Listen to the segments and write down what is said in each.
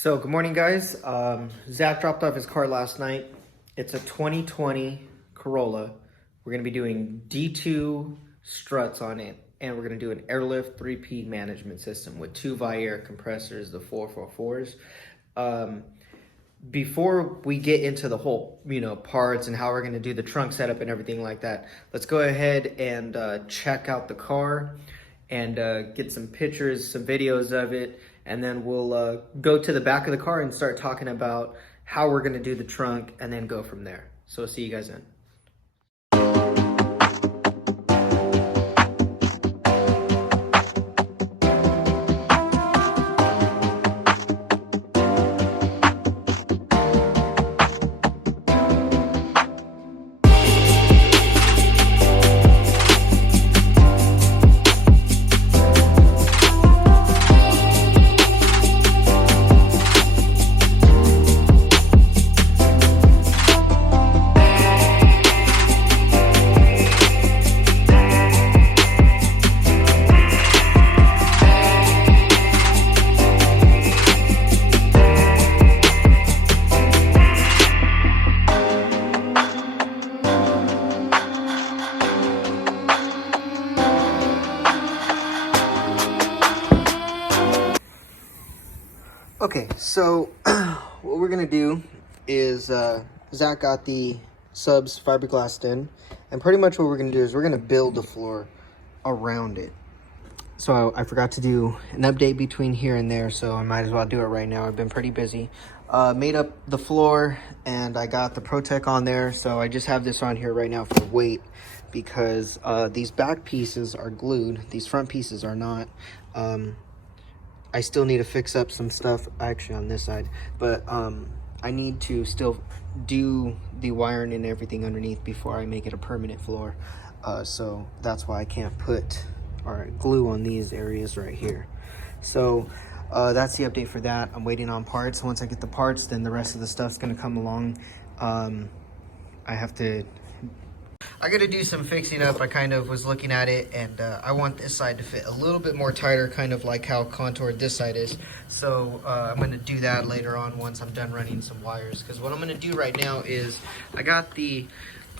So good morning, guys. Zach dropped off his car last night. It's a 2020 Corolla. We're gonna be doing D2 struts on it, and we're gonna do an airlift 3P management system with two Viair compressors, the 444s. Before we get into the whole, parts and how we're gonna do the trunk setup and everything like that, let's go ahead and check out the car and get some pictures, some videos of it, and then we'll go to the back of the car and start talking about how we're gonna do the trunk and then go from there. So see you guys then. Okay, so what we're gonna do is Zach got the subs fiberglassed in, and pretty much what we're gonna do is we're gonna build the floor around it. So I forgot to do an update between here and there, so I might as well do it right now. I've been pretty busy. Made up the floor, and I got the Protec on there, so I just have this on here right now for weight because these back pieces are glued. These front pieces are not. I still need to fix up some stuff actually on this side, but I need to still do the wiring and everything underneath before I make it a permanent floor. So that's why I can't put or glue on these areas right here. So that's the update for that. I'm waiting on parts. Once I get the parts, then the rest of the stuff's gonna come along. I gotta do some fixing up. I kind of was looking at it, and I want this side to fit a little bit more tighter, kind of like how contoured this side is. So I'm gonna do that later on once I'm done running some wires. Because what I'm gonna do right now is I got the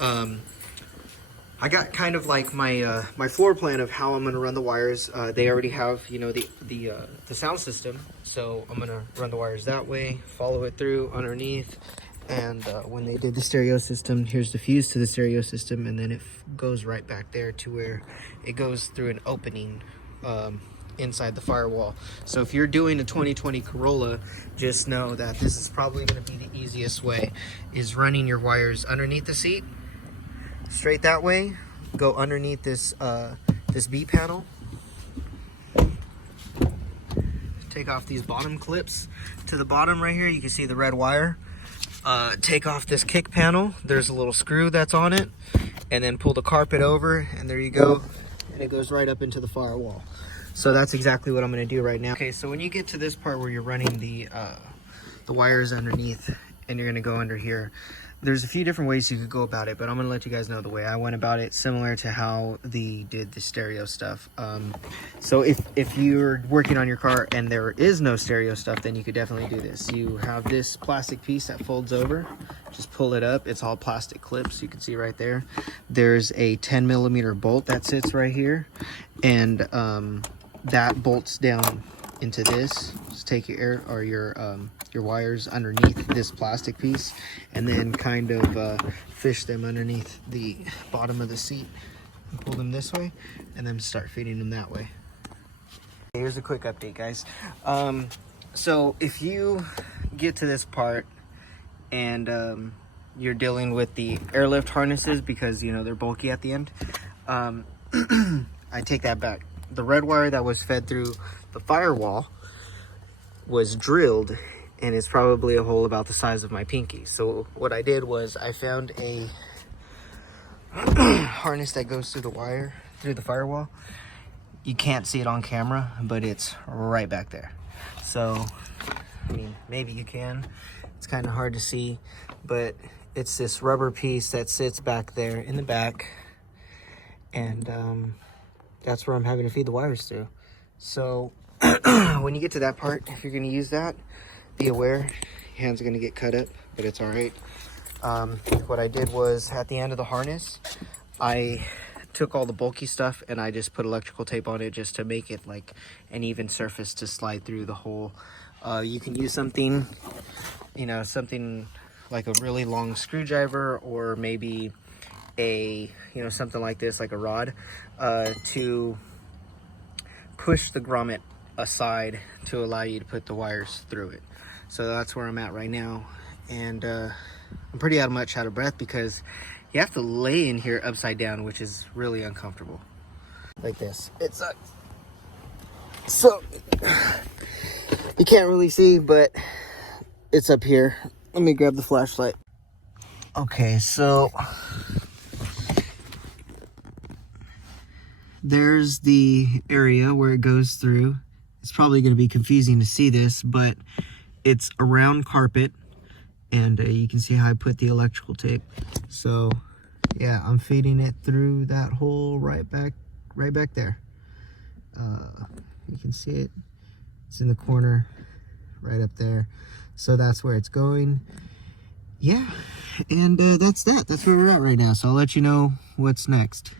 I got kind of like my my floor plan of how I'm gonna run the wires. They already have, the sound system, so I'm gonna run the wires that way, follow it through underneath. And when they did the stereo system, here's the fuse to the stereo system, and then it goes right back there to where it goes through an opening inside the firewall. So if you're doing a 2020 Corolla, just know that this is probably going to be the easiest way, is running your wires underneath the seat, straight that way, go underneath this this B panel, take off these bottom clips. To the bottom right here, you can see the red wire. Take off this kick panel. There's a little screw that's on it, and then pull the carpet over, and there you go, and it goes right up into the firewall. So that's exactly what I'm going to do right now. Okay, so when you get to this part where you're running the wires underneath, and you're going to go under here, there's a few different ways you could go about it, but I'm going to let you guys know the way I went about it, similar to how they did the stereo stuff. So if you're working on your car and there is no stereo stuff, then you could definitely do this. You have this plastic piece that folds over, just pull it up. It's all plastic clips, you can see right there. There's a 10mm bolt that sits right here, and that bolts down into this. Just take your air or your wires underneath this plastic piece, and then kind of fish them underneath the bottom of the seat and pull them this way, and then start feeding them that way. Here's a quick update, guys. So if you get to this part and you're dealing with the airlift harnesses, because they're bulky at the end, I take that back. The red wire that was fed through the firewall was drilled, and it's probably a hole about the size of my pinky. So what I did was I found a harness that goes through the wire, through the firewall. You can't see it on camera, but it's right back there. So, I mean, maybe you can. It's kind of hard to see, but it's this rubber piece that sits back there in the back, and that's where I'm having to feed the wires through. So when you get to that part, if you're going to use that, be aware, your hands are gonna get cut up, but it's all right. What I did was at the end of the harness, I took all the bulky stuff and I just put electrical tape on it just to make it like an even surface to slide through the hole. You can use something, you know, something like a really long screwdriver, or maybe a, you know, something like this, like a rod, to push the grommet aside to allow you to put the wires through it. So that's where I'm at right now, and I'm pretty much out of breath because you have to lay in here upside down, which is really uncomfortable. Like this. It's so you can't really see, but it's up here. Let me grab the flashlight. Okay, so there's the area where it goes through. It's probably going to be confusing to see this, but it's a round carpet, and you can see how I put the electrical tape. So yeah, I'm feeding it through that hole right back there. You can see it. It's in the corner right up there. So that's where it's going. Yeah, and that's where we're at right now. So I'll let you know what's next.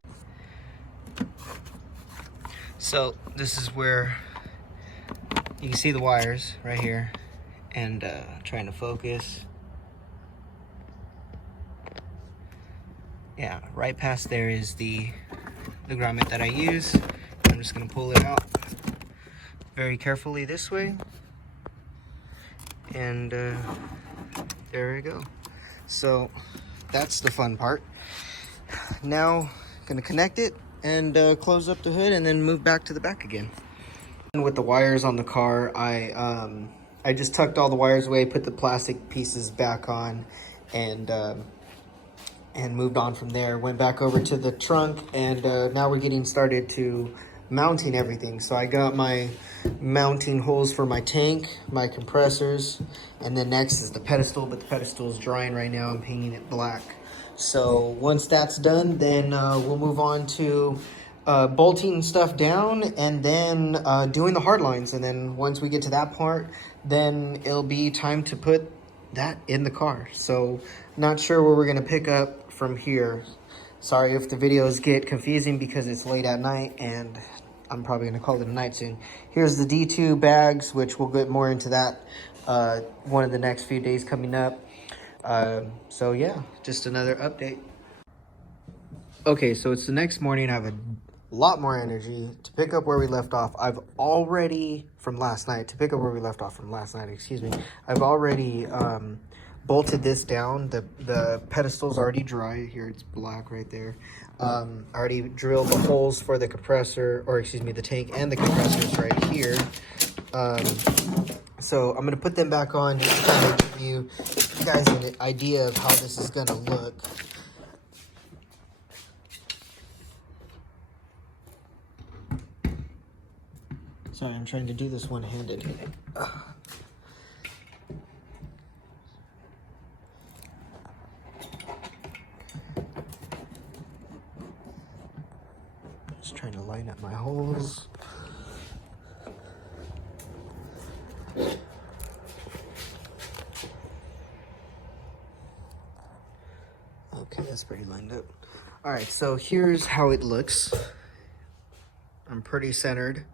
So this is where you can see the wires right here, and trying to focus. Yeah, right past there is the grommet that I use. I'm just gonna pull it out very carefully this way, and there we go. So that's the fun part. Now gonna connect it and close up the hood and then move back to the back again. And with the wires on the car, I just tucked all the wires away, put the plastic pieces back on, and moved on from there. Went back over to the trunk, and now we're getting started to mounting everything. So I got my mounting holes for my tank, my compressors, and then next is the pedestal, but the pedestal is drying right now. I'm painting it black. So once that's done, then we'll move on to bolting stuff down, and then doing the hard lines. And then once we get to that part, then it'll be time to put that in the car. So not sure where we're gonna pick up from here. Sorry if the videos get confusing because it's late at night and I'm probably gonna call it a night soon. Here's the D2 bags, which we'll get more into that one of the next few days coming up. So yeah, just another update. Okay, so it's the next morning. I have a lot more energy to pick up where we left off. I've already, excuse me, I've already bolted this down. The pedestal's already dry. Here it's black right there. I already drilled the holes for the compressor, or excuse me, the tank and the compressors right here. So I'm gonna put them back on just to kind of give you guys an idea of how this is gonna look. Sorry, I'm trying to do this one-handed. Just trying to line up my holes. Okay, that's pretty lined up. All right, so here's how it looks. I'm pretty centered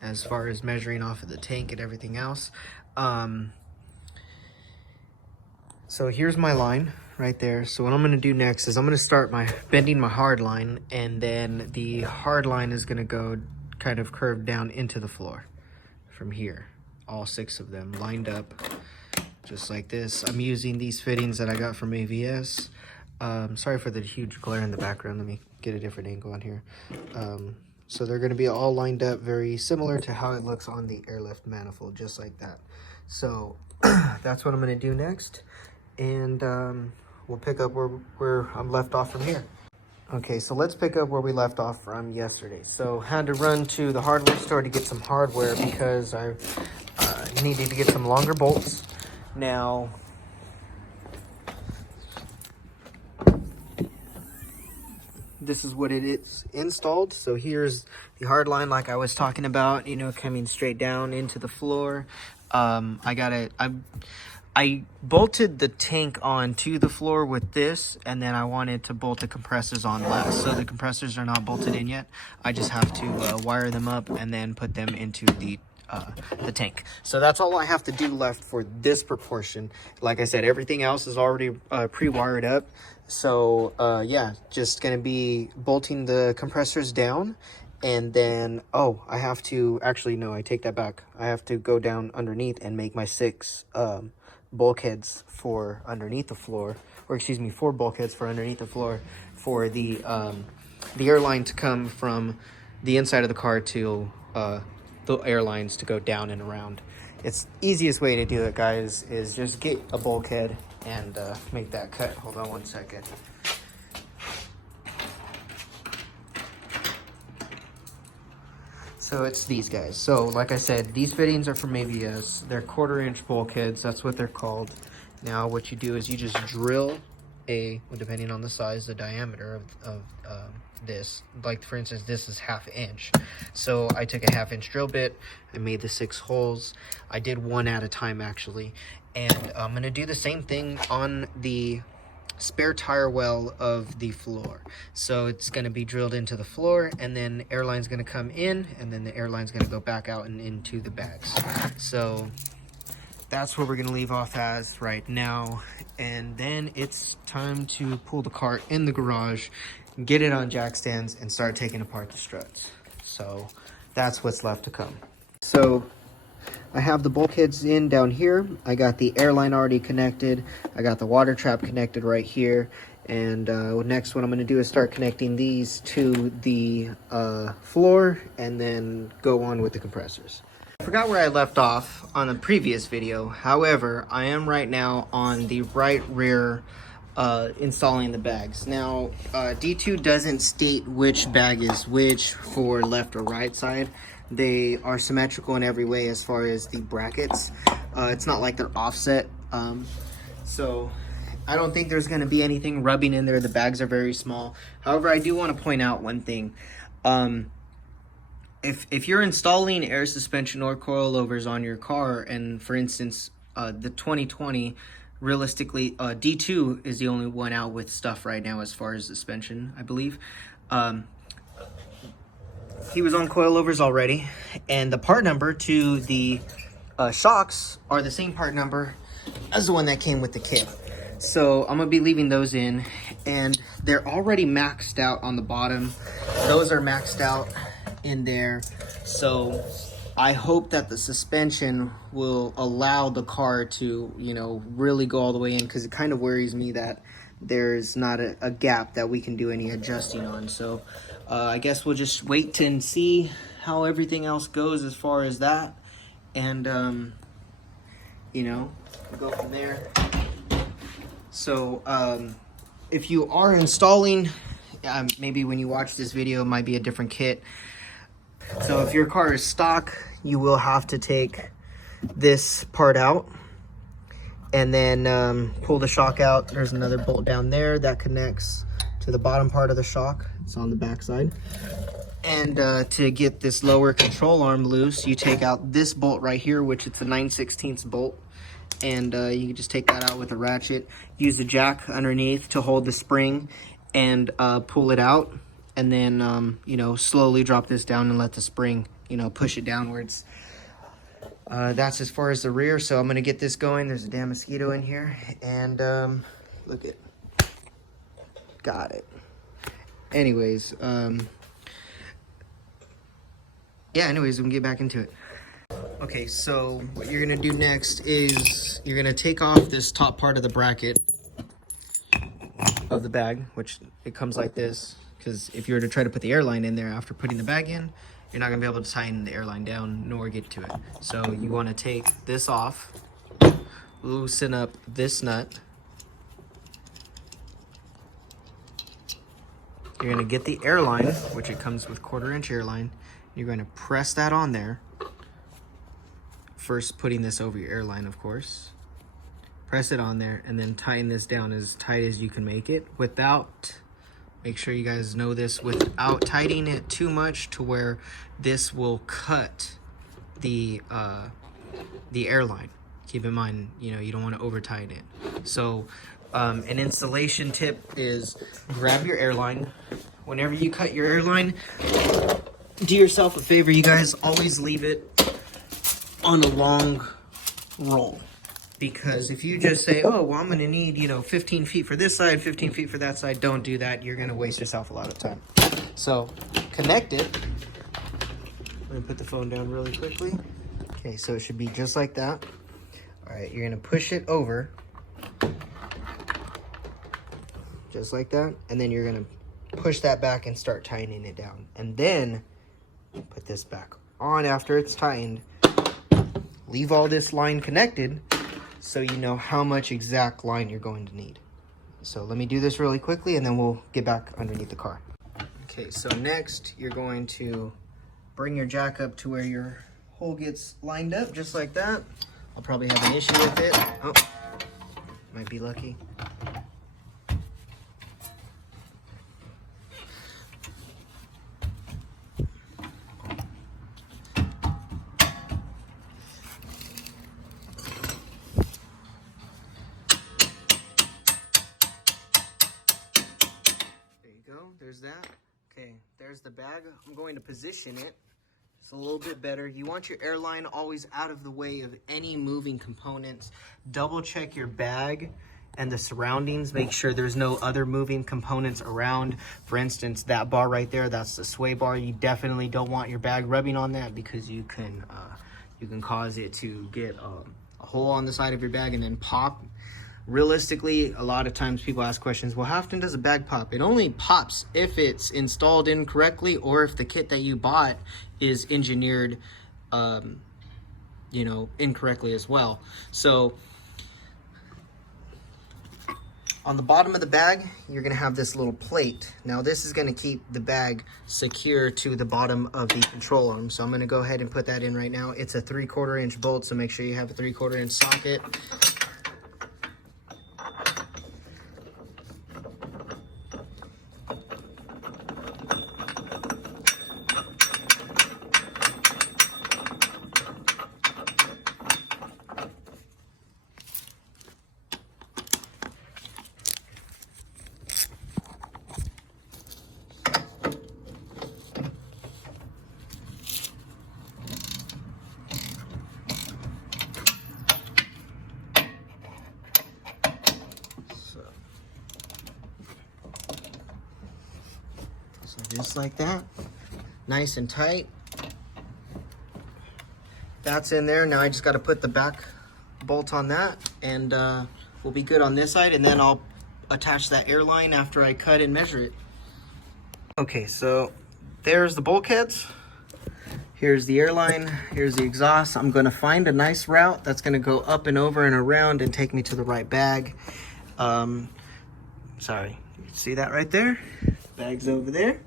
as far as measuring off of the tank and everything else. So here's my line right there. So what I'm gonna do next is I'm gonna start bending my hard line, and then the hard line is gonna go kind of curved down into the floor from here. All 6 of them lined up just like this. I'm using these fittings that I got from AVS. Sorry for the huge glare in the background. Let me get a different angle on here. So they're going to be all lined up very similar to how it looks on the airlift manifold, just like that. So that's what I'm going to do next, and we'll pick up where I'm left off from here. Okay, so let's pick up where we left off from yesterday. So had to run to the hardware store to get some hardware because I needed to get some longer bolts. Now, this is what it is installed. So here's the hard line like I was talking about, you know, coming straight down into the floor. I bolted the tank onto the floor with this, and then I wanted to bolt the compressors on last. So the compressors are not bolted in yet. I just have to wire them up and then put them into the tank. So that's all I have to do left for this proportion. Like I said, everything else is already pre-wired up. So yeah, just gonna be bolting the compressors down. And then, oh, I have to, actually, no, I take that back. I have to go down underneath and make my 6 bulkheads for underneath the floor, or excuse me, 4 bulkheads for underneath the floor for the airline to come from the inside of the car to the airlines to go down and around. It's easiest way to do it, guys, is just get a bulkhead and make that cut. Hold on one second. So it's these guys. So like I said, these fittings are from ABS. They're 1/4-inch bulkheads. That's what they're called. Now what you do is you just drill well, depending on the size, the diameter of this. Like for instance, this is 1/2 inch. So I took a 1/2 inch drill bit. I made the 6 holes. I did one at a time actually. And I'm gonna do the same thing on the spare tire well of the floor. So it's going to be drilled into the floor, and then the airline's going to come in, and then the airline's going to go back out and into the bags. So that's what we're going to leave off as right now. And then it's time to pull the cart in the garage, get it on jack stands, and start taking apart the struts. So that's what's left to come. So I have the bulkheads in down here. I got the airline already connected. I got the water trap connected right here. And next what I'm going to do is start connecting these to the floor and then go on with the compressors. I forgot where I left off on the previous video. However, I am right now on the right rear installing the bags. Now, D2 doesn't state which bag is which for left or right side. They are symmetrical in every way as far as the brackets. It's not like they're offset. So I don't think there's going to be anything rubbing in there. The bags are very small. However, I do want to point out one thing. If you're installing air suspension or coilovers on your car, and for instance, the 2020, realistically, D2 is the only one out with stuff right now as far as suspension, I believe. He was on coilovers already, and the part number to the shocks are the same part number as the one that came with the kit. So I'm gonna be leaving those in, and they're already maxed out on the bottom. Those are maxed out in there. So I hope that the suspension will allow the car to, you know, really go all the way in, because it kind of worries me that there's not a gap that we can do any adjusting on. So I guess we'll just wait and see how everything else goes as far as that, and you know, go from there. So if you are installing, maybe when you watch this video it might be a different kit. So if your car is stock, you will have to take this part out and then pull the shock out. There's another bolt down there that connects to the bottom part of the shock. It's on the back side. And to get this lower control arm loose, you take out this bolt right here, which it's a 9/16 bolt. And you can just take that out with a ratchet. Use the jack underneath to hold the spring and pull it out. And then, you know, slowly drop this down and let the spring, you know, push it downwards. That's as far as the rear. So I'm going to get this going. There's a damn mosquito in here. And look at, got it. Anyways, yeah, anyways, we can get back into it. Okay, so what you're gonna do next is you're gonna take off this top part of the bracket of the bag, which it comes like this, because if you were to try to put the airline in there after putting the bag in, you're not gonna be able to tighten the airline down nor get to it. So you wanna take this off, loosen up this nut. You're gonna get the airline, which it comes with 1/4-inch airline. You're gonna press that on there. First putting this over your airline, of course. Press it on there and then tighten this down as tight as you can make it without, make sure you guys know this, without tightening it too much to where this will cut the the airline. Keep in mind, you know, you don't want to over tighten it. So an installation tip is grab your airline. Whenever you cut your airline, do yourself a favor, you guys, always leave it on a long roll. Because if you just say, oh, well, I'm going to need, you know, 15 feet for this side, 15 feet for that side, don't do that. You're going to waste yourself a lot of time. So connect it. I'm going to put the phone down really quickly. Okay, so it should be just like that. All right, you're going to push it over. Just like that. And then you're going to push that back and start tightening it down. And then put this back on after it's tightened. Leave all this line connected so you know how much exact line you're going to need. So let me do this really quickly and then we'll get back underneath the car. Okay, so next you're going to bring your jack up to where your hole gets lined up, just like that. I'll probably have an issue with it. Oh, might be lucky. There's that. Okay, there's the bag. I'm going to position it just a little bit better. You want your airline always out of the way of any moving components. Double check your bag and the surroundings. Make sure there's no other moving components around. For instance, that bar right there, that's the sway bar. You definitely don't want your bag rubbing on that because you can cause it to get a hole on the side of your bag and then pop. Realistically, a lot of times people ask questions, well, how often does a bag pop? It only pops if it's installed incorrectly or if the kit that you bought is engineered, you know, incorrectly as well. So on the bottom of the bag, you're going to have this little plate. Now this is going to keep the bag secure to the bottom of the control arm. So I'm going to go ahead and put that in right now. It's a 3/4 inch bolt, so make sure you have a 3/4 inch socket. So just like that, nice and tight. That's in there. Now I just got to put the back bolt on that and we'll be good on this side, and then I'll attach that airline after I cut and measure it. Okay, so there's the bulkheads. Here's the airline, here's the exhaust. I'm gonna find a nice route that's gonna go up and over and around and take me to the right bag. Sorry, you see that right there? Bag's over there.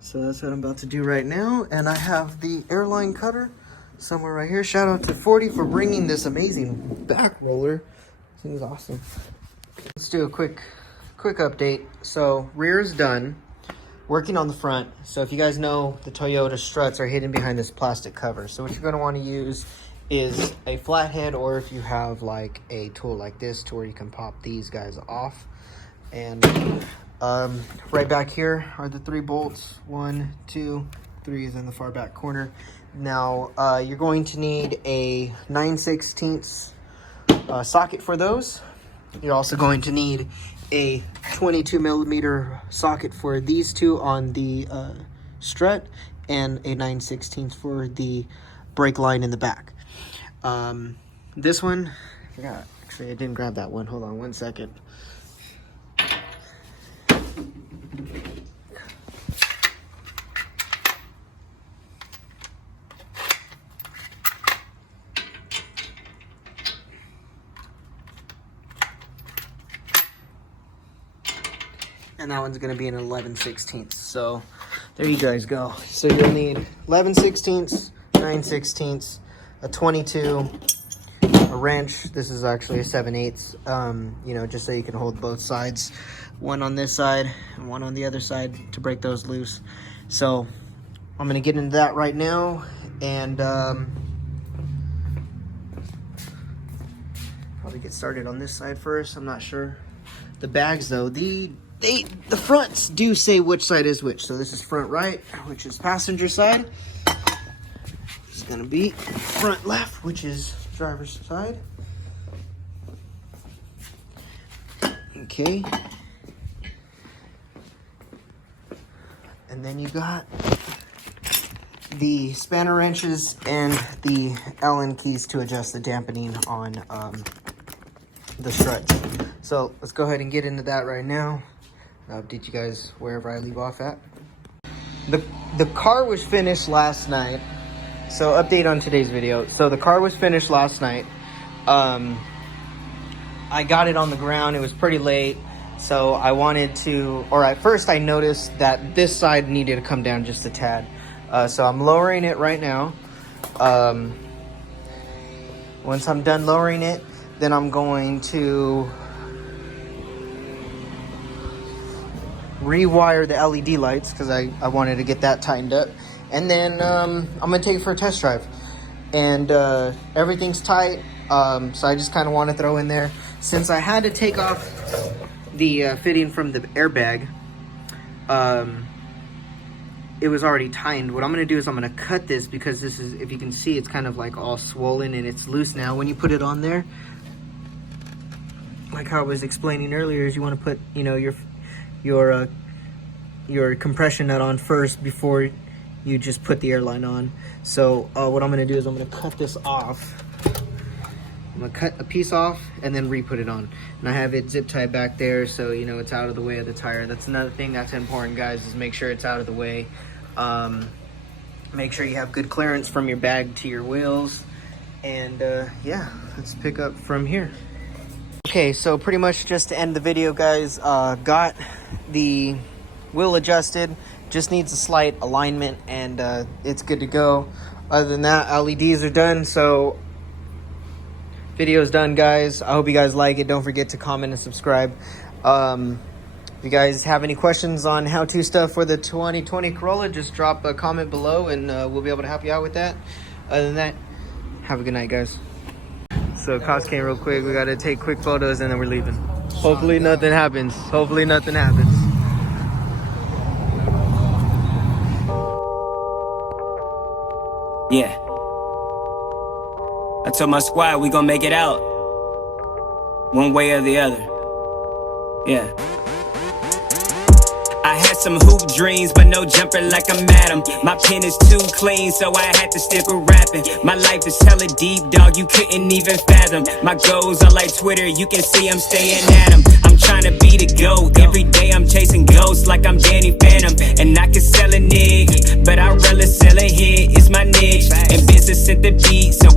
So that's what I'm about to do right now. And I have the airline cutter somewhere right here. Shout out to 40 for bringing this amazing back roller. This thing's awesome. Let's do a quick update. So rear is done. Working on the front. So if you guys know, the Toyota struts are hidden behind this plastic cover. So what you're going to want to use is a flathead, or if you have like a tool like this to where you can pop these guys off. And right back here are the 3 bolts. 1, 2, 3 is in the far back corner. Now you're going to need a 9/16 socket for those. You're also going to need a 22 millimeter socket for these two on the strut, and a 9/16 for the brake line in the back. This one, I forgot. Actually, I didn't grab that one. Hold on one second. And that one's going to be an 11/16. So there you guys go. So you'll need 11/16, 9/16, a 22, a wrench. This is actually a 7/8, you know, just so you can hold both sides. One on this side and one on the other side to break those loose. So I'm going to get into that right now. And Probably get started on this side first. I'm not sure. The bags though, the fronts do say which side is which. So this is front right, which is passenger side. This is gonna be front left, which is driver's side. Okay. And then you got the spanner wrenches and the Allen keys to adjust the dampening on the struts. So let's go ahead and get into that right now. I'll update you guys wherever I leave off at. The car was finished last night. So update on today's video. So the car was finished last night. I got it on the ground. It was pretty late. So I wanted to, or at first I noticed that this side needed to come down just a tad. So I'm lowering it right now. Once I'm done lowering it, then I'm going to rewire the LED lights because I wanted to get that tightened up. And then I'm going to take it for a test drive. And everything's tight, so I just kind of want to throw in there. Since I had to take off the fitting from the airbag, it was already tightened. What I'm going to do is I'm going to cut this because this is, if you can see, it's kind of like all swollen and it's loose now. When you put it on there, like how I was explaining earlier, is you want to put, you know, your compression nut on first before you just put the airline on. So what I'm going to do is I'm going to cut this off. I'm going to cut a piece off and then re-put it on. And I have it zip tied back there, so you know it's out of the way of the tire. That's another thing that's important, guys, is make sure it's out of the way. Make sure you have good clearance from your bag to your wheels. And yeah, let's pick up from here. Okay, so pretty much just to end the video, guys, got the wheel adjusted. Just needs a slight alignment and it's good to go. Other than that, LEDs are done, so video's done, guys. I hope you guys like it. Don't forget to comment and subscribe. If you guys have any questions on how-to stuff for the 2020 Corolla, just drop a comment below and we'll be able to help you out with that. Other than that, have a good night, guys. So cops came real quick. We got to take quick photos and then we're leaving. Hopefully nothing happens. Hopefully nothing happens. Yeah. I told my squad we gon' make it out, one way or the other. Yeah. I had some hoop dreams, but no jumper like I'm Adam. My pen is too clean, so I had to stick with rapping. My life is hella deep, dog, you couldn't even fathom. My goals are like Twitter, you can see I'm staying at them. I'm trying to be the GOAT, every day I'm chasing ghosts like I'm Danny Phantom. And I can sell a nigga, but I'd rather sell a hit, it's my niche. And business at the beat, so